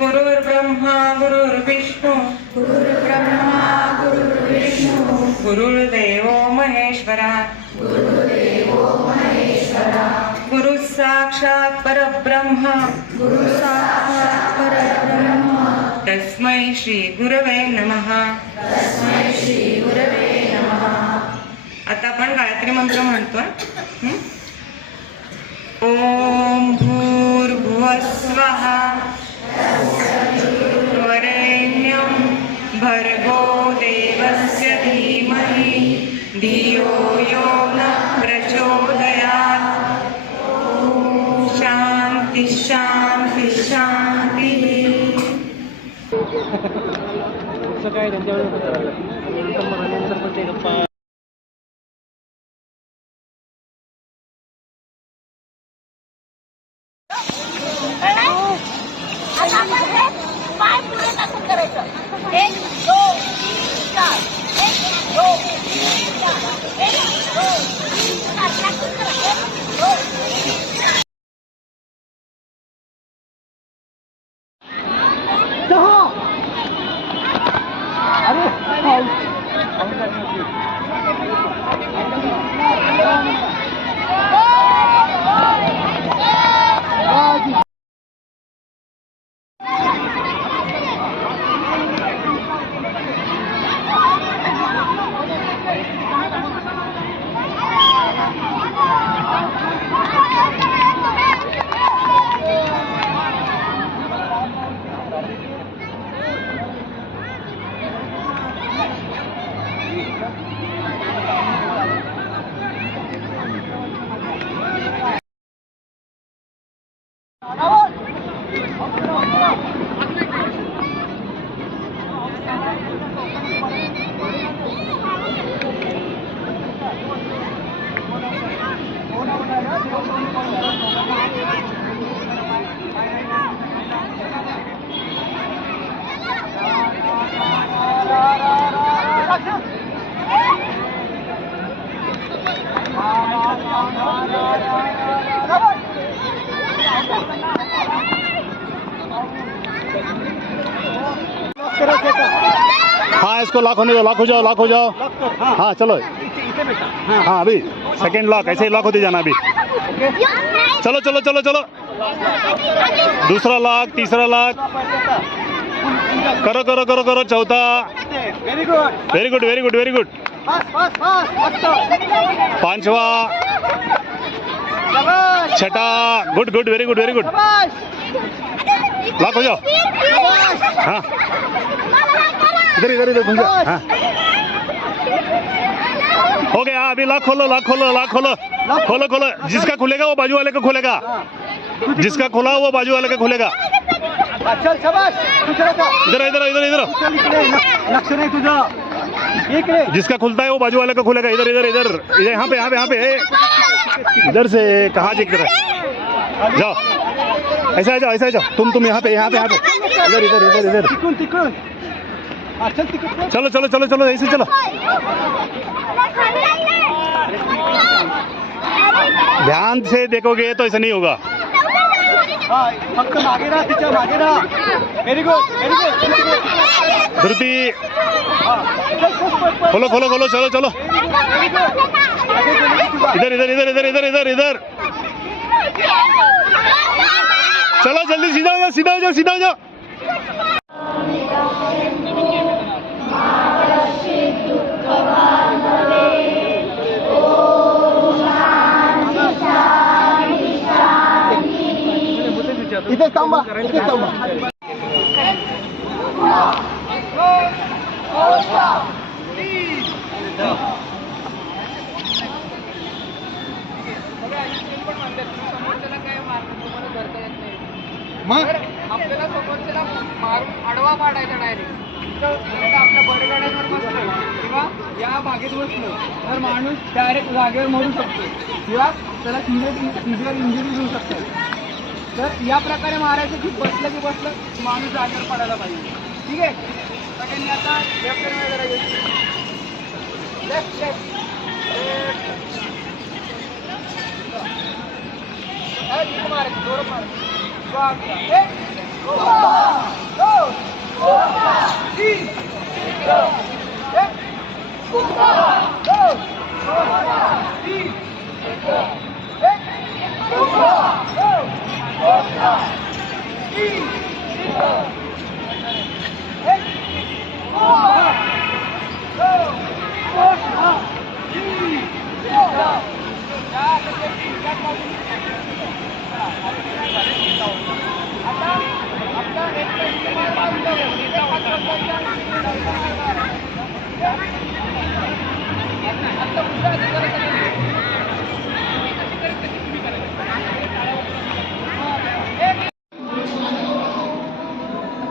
गुरुर्ब्रह्मा गुरुर्विष्णू गुरुर्देवो महेश्वरा गुरु साक्षात् परब्रह्म तस्मै श्री गुरवे नमः. आता आपण गायत्री मंत्र म्हणतोय. ओम भूर्भुवस्वः वरेण्यं भर्गो देवस्य धीमहि धियो यो नः प्रचोदयात्. शांति शांति शांति. सकाळी त्यांच्यावर गप्पा. पाय पुढे टाकून करायचं. 1 2 3 4 1 2 3 4 1 2 3 4 टाकून करा. 1 2 हाँ, इसको लॉक होने दो. लॉक हो जाओ, लॉक हो जाओ. हाँ चलो. हाँ अभी सेकेंड लॉक. ऐसे ही लॉक होते जाना अभी. चलो चलो चलो चलो. दूसरा लॉक, तीसरा लॉक. करो करो करो करो. चौथा. Very good very good very good. पांचवा. छठा. Good good very good. Lock हो जाओ. हाँ इधर इधर इधर घुस जाओ. हाँ हो गया. अभी लॉक खोलो, लॉक खोलो, लॉक खोलो. खोलो खोलो. जिसका खुलेगा वो बाजू वाले का खुलेगा. जिसका खुला वो बाजू वाले का खुलेगा. इधर इधर इधर इधर. लक्ष नाही तुझं. जिसका खुलता है वो बाजू वाले का खुलेगा. इधर इधर इधर इधर. यहाँ पे यहाँ पे यहाँ पे. इधर से कहाँ दिख रहा है. जाओ ऐसा आ जाओ, ऐसा आ जाओ. तुम यहाँ पे यहाँ पे यहाँ पे. इधर इधर इधर इधर. चलो चलो चलो चलो. ऐसे चलो. ध्यान से देखोगे तो ऐसा नहीं होगा. फक्त मागे राहा, तिच्या मागे राहा. Very good. धृती. खोलो खोलो खोलो. चलो चलो. इधर इधर इधर इधर इधर इधर इधर. चलो जल्दी. सीधा हो जाओ, सीधा हो जाओ, सीधा हो जाओ. इथे थांबा, इथे थांबा. मग आपल्याला समोरच्याला मारून आडवा पाडायचा डायरेक्ट. आपल्या बडगाड्यावर बसलं किंवा या बागेत बसलं तर माणूस डायरेक्ट जागेवर मरू शकतो किंवा त्याला फिजिकल इंजुरी होऊ शकते. तर या प्रकारे मारायचं की बसलं माणूस जागेवर पडायला पाहिजे. ठीक आहे. सगळ्यांनी आता लेफ्ट हँड वगैरे लेफ्ट लेफ्ट मारायचं. जोर मारायचं.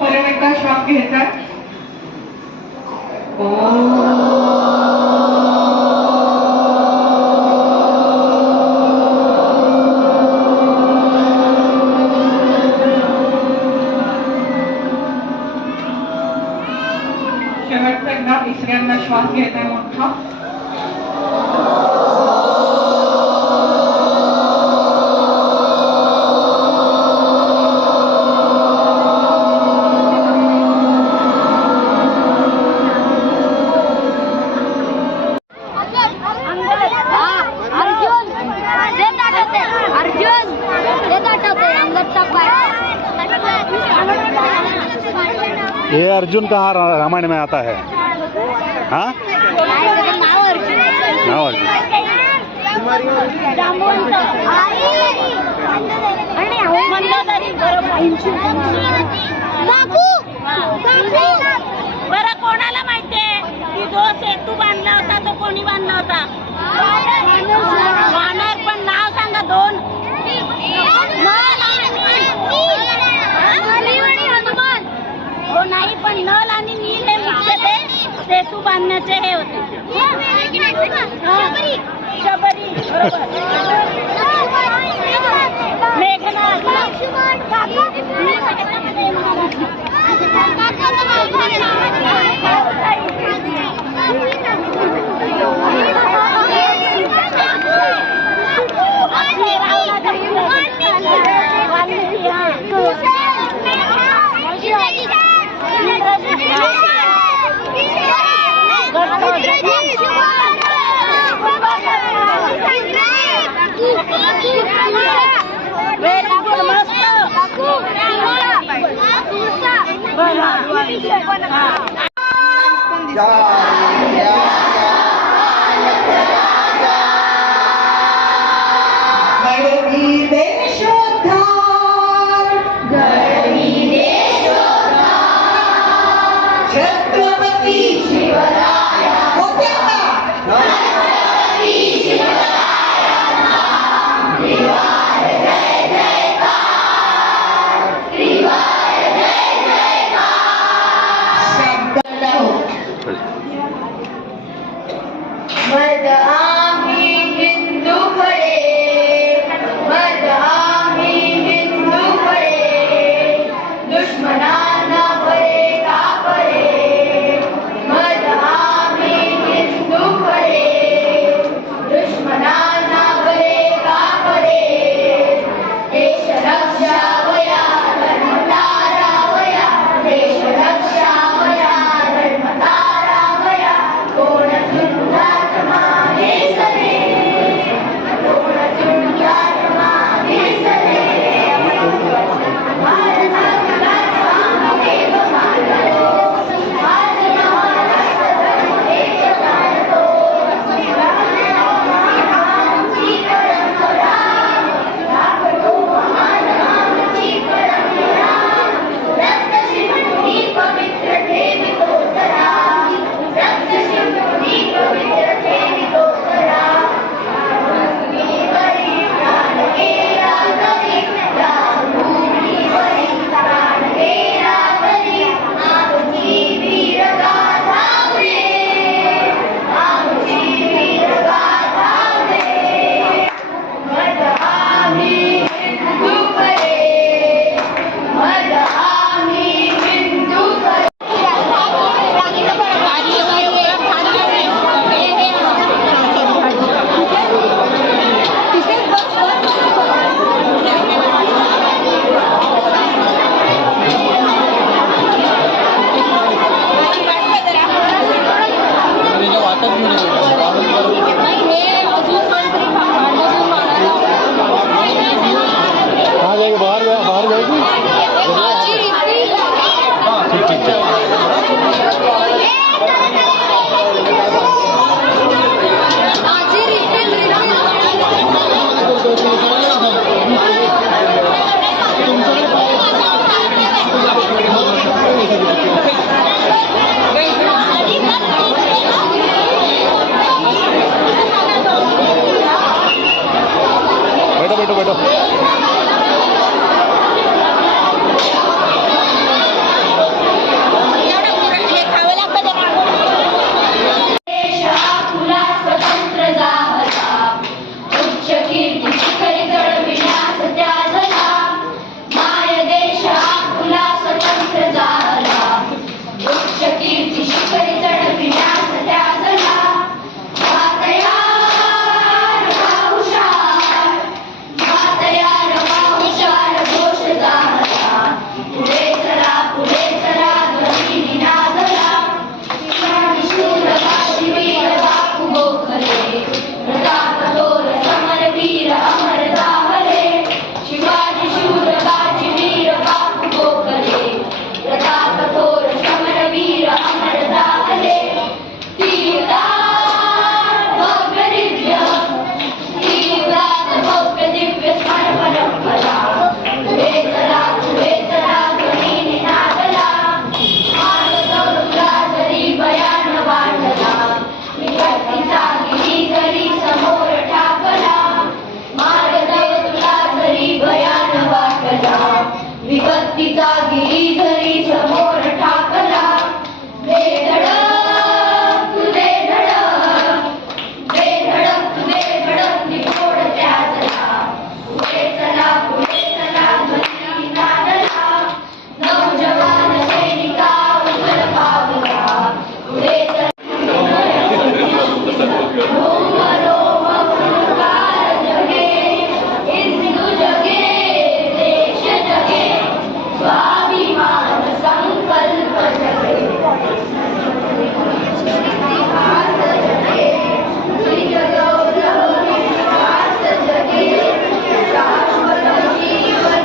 परत एकदा श्वास घ्यायचा. शेवटचा एकदा तिसऱ्यांदा श्वास घ्यायचा मोठा. अर्जुन देत आठवते. अर्जुन देत आठवते. अंगदचा पाय. ये अर्जुन कहाँ रामायण में आता है? हाँ नाव अर्जुन. नाव अर्जुन. जांबवंत. आणि मंदोदरी. बापू बरं कोणाला माहितीये की जो सेतू बांधला होता तो कोणी बांधला होता? वानर. पण नाव सांगा दोन. हनुमान. हो नाही पण नल आणि नील हे मुख्य ते सेतू बांधण्याचे हे होते. शबरी. मेघनाथ. Very good. मस्त. चलो हे खावं लागतं देश आपला स्वतंत्र झाला, उच्च कीर्ती शिखरी चढविण्यास त्याजला. माय देश आपला स्वतंत्र झाला, उच्च कीर्ती शिखरी चढविण्यास त्याजला. मातयार हुशार, मातयार हुशार घोष झाला. पुढे चला ध्वनी निनादला. शूर वीर बापू गोखले, प्रताप थोर समरवीर अमर जाहले. शिवाजी शूर वीर बापू गोखले, प्रताप थोर समरवीर अमर जाहले. तीव्रात भव्य दिव्य, तीव्रात भव्य दिव्य स्मर परंपरा. पुढे चला ध्वनी निनादला. मार्गदौडला जरी भयान वाटला, विपत्तीचा गिरी जरी समोर ठाकला. मार्गदौडला जरी भयान वाटला, विपत्तीचा गिरी जरी समोर ठाकला. बेधडक तुझे धडक, बेधडक तुझे धडक निकोड त्याजला. पुढे चला ध्वनी निनादला. नवजवान सैनिका उजळ पावला. पुढे चला रोम रोम फुलकार जगे, हिंदू जगे, देश जगे, स्वाभिमान संकल्प जगे. विकास जगे, विकास जगे, शाश्वत जीवन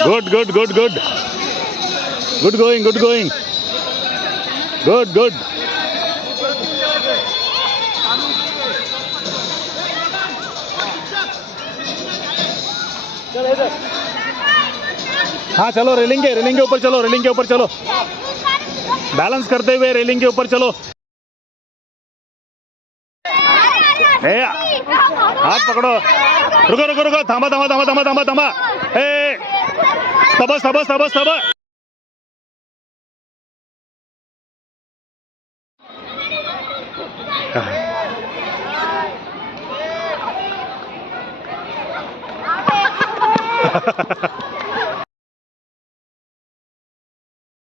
good good good good good going good good. हाँ चलो रेलिंग के ऊपर चलो, रेलिंग के ऊपर चलो, बैलेंस करते हुए रेलिंग के ऊपर चलो. ए हाथ पकड़ो, रुको रुको रुको, थांबा थांबा थांबा थांबा थांबा थांबा. ए सब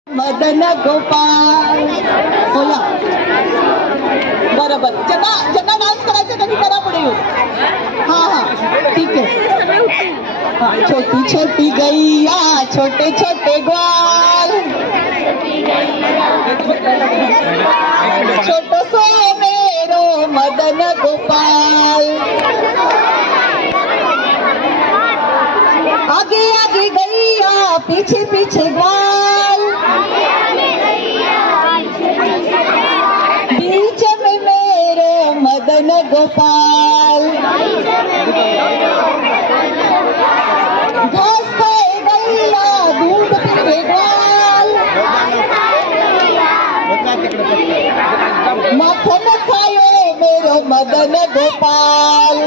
मदन गोपाल बोला. बरोबर. ज्यांना डान्स करायचं त्यांनी करा पुढे येऊ. हा ठीक आहे. छोटी छोटी गैया छोटे छोटे ग्वाल, छोटो सो मेरो मदन गोपाल. आगे आगे गैया पीछे पीछे ग्वाल, बीच में मेरो मदन गोपाल. घास खाए गैया दूध पीवे ग्वाल, माखन खाए मेरो मदन गोपाल.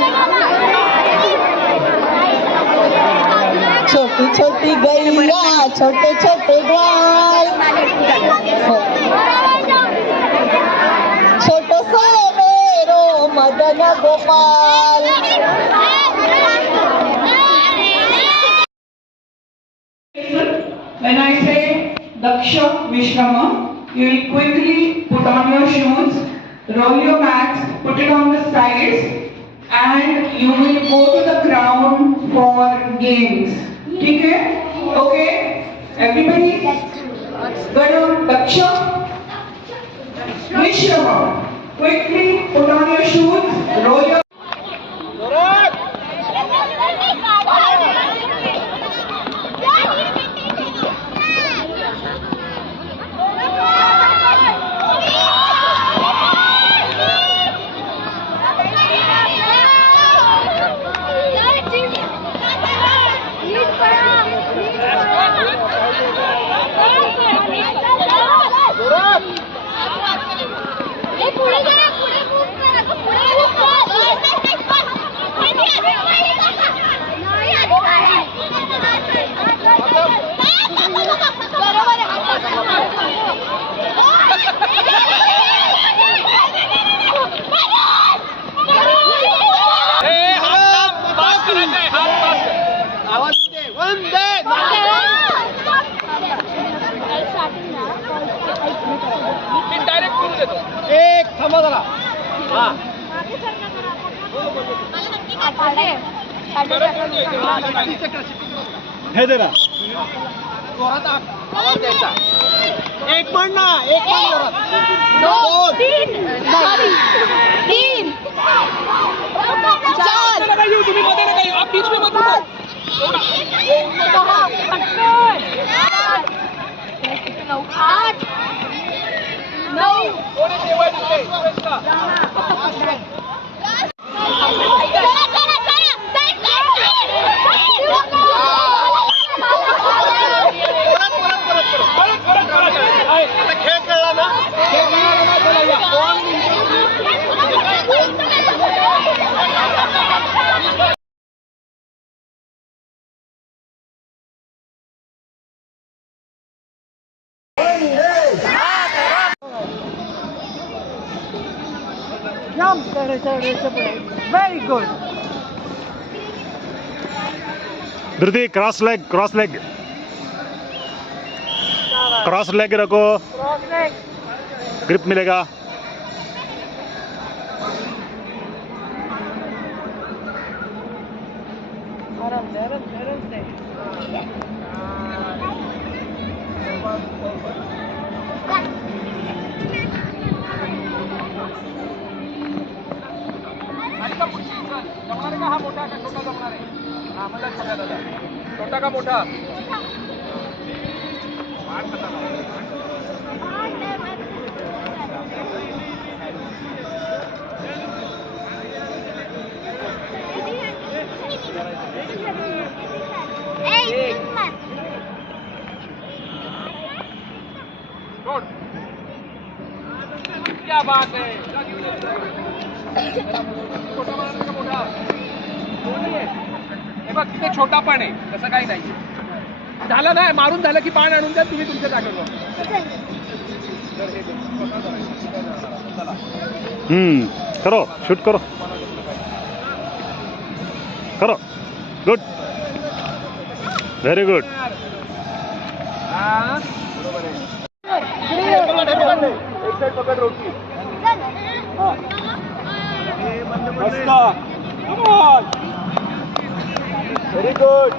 छोटी छोटी गैया छोटे छोटे ग्वाल, छोटो सो मेरो Madan Gopal. When I say Daksha Vishrama, you will quickly put on your shoes, roll your mats, put it on the sides, and you will go to the ground for games. Okay? Okay? Everybody? Good. Daksha? quickly put on your shoes, roll your direct करू देतो. एक थांबा जरा. हा हे जरा जोरात आवाज द्यायचा. एक म्हण ना, एक म्हण जोरात. दोन. तीन चार नका येऊ तुम्ही, मध्ये नका येऊ. आप बीच में मत उठो. आठ नऊ कोणी ठेवायचं नाही. सुरेशला. खेळ खेळला ना. Very good. Dhriti cross leg, cross leg, cross leg रखो, ग्रिप मिलेगा. आणि का पुढची चल. जमणार आहे का हा मोठा का छोटा जमणार आहे? हा मला छोटा दादा. छोटा का मोठा? सोड. क्या बात है. छोटा बनायचा का मोठा? दोन्ही आहे. हे बघ तिथे छोटा पण आहे, तसं काही नाही. झालं ना, मारून झालं की पान आणून द्या तुम्ही तुमच्या जागेवर. करो, शूट करो, करो. Good, very good. हा बरोबर आहे. एक साइड पकड रोटी. मस्त. Very good.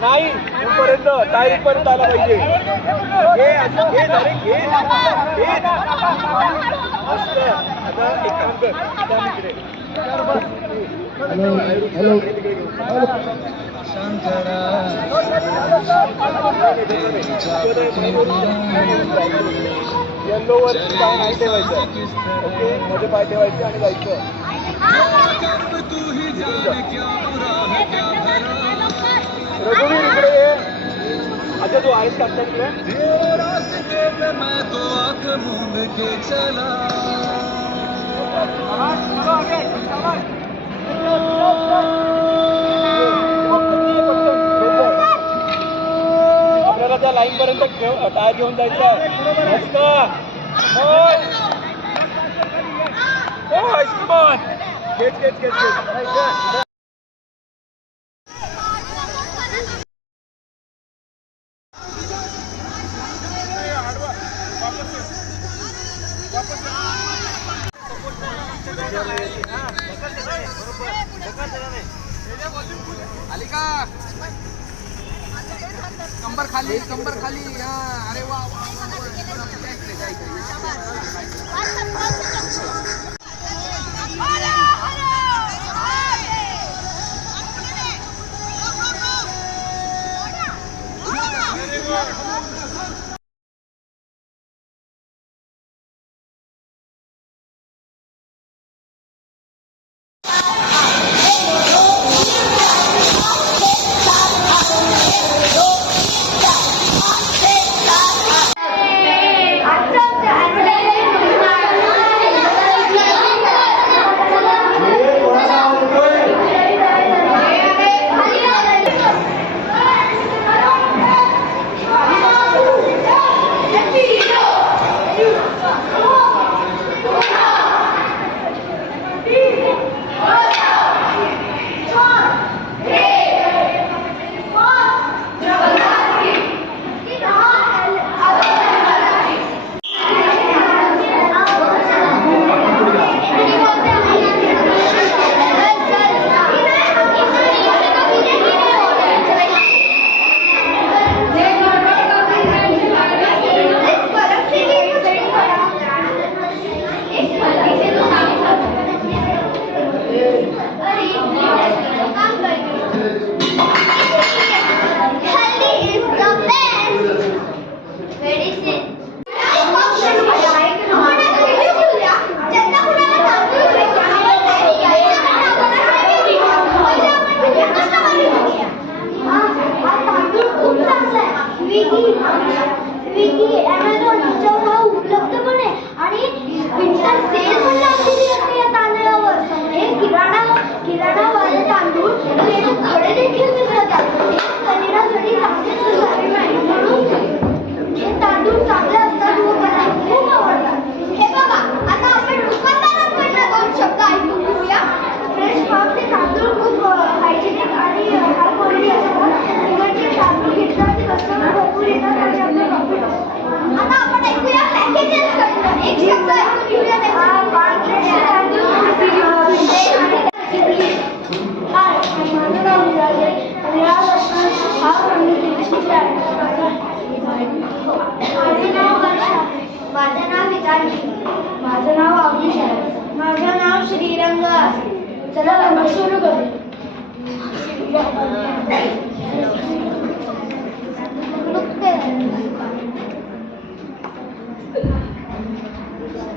नाही इथपर्यंत टायरीपर्यंत आला पाहिजे. घे असं घे, डायरेक्ट घे. मस्त. आता एक काम कर, आता इकडे. येल्लो वर पाय नाही ठेवायचं. ओके, मध्ये पाय ठेवायचे आणि जायचं. रघुवीर इकडे ये. अच्छा तू आहेस का इकडे? आपल्याला त्या लाईन पर्यंत टायर घेऊन जायचं आहे. मस्त. घेच घेच घेच घेच. आली का? कंबर खाली, कंबर खाली. हा, अरे वा वा वा, वा. चला लवकर सुरू करू.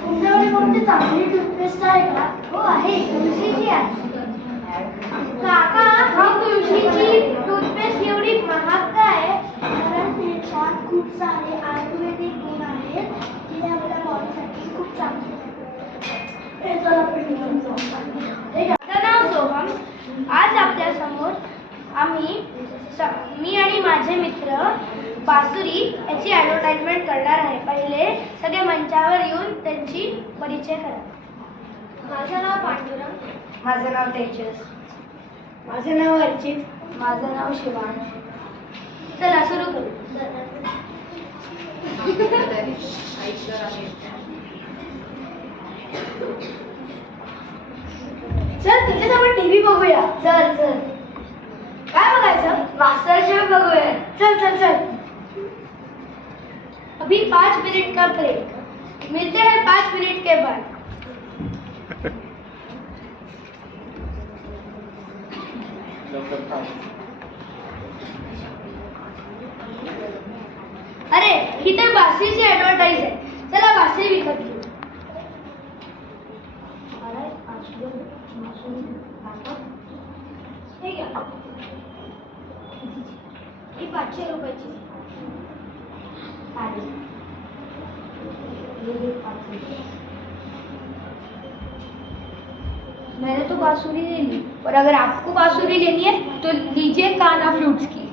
तुमच्याकडे कोणती चांगली टूथपेस्ट आहे का? हो आहे, तुळशीची आहे. काका ही तुळशीची टूथपेस्ट एवढी महाग का आहे? कारण त्याच्यात खूप सारे आयुर्वेदिक गुण आहेत जे आपल्या बॉडीसाठी खूप चांगले माझं नाव सोहम. आज आपल्या समोर मी आणि माझे मित्र बासुरी याची ॲडव्हर्टाइजमेंट करणार आहे. पहिले सगळे मंचावर येऊन त्यांची परिचय करा. माझं नाव पांडुरंग. माझं नाव तेजस. माझं नाव अर्चित. माझं नाव शिवांश. चला सुरू करू. चल तुझ्यासोबत टीव्ही बघूया. चल चल. काय बघायचं? मास्टर शेफ बघूया. चल चल चल. अभी 5 मिनट का ब्रेक. मिलते हैं 5 मिनट के बाद. अरे ही तर बासरीची ॲडव्हर्टाईज आहे. चला बासरी विकत घेऊ. हे घ्या. ही 500 रुपयाची. मैंने तो बांसुरी ले ली, और अगर आपको बांसुरी लेनी है तो लीजिए काना फ्लूट्स की.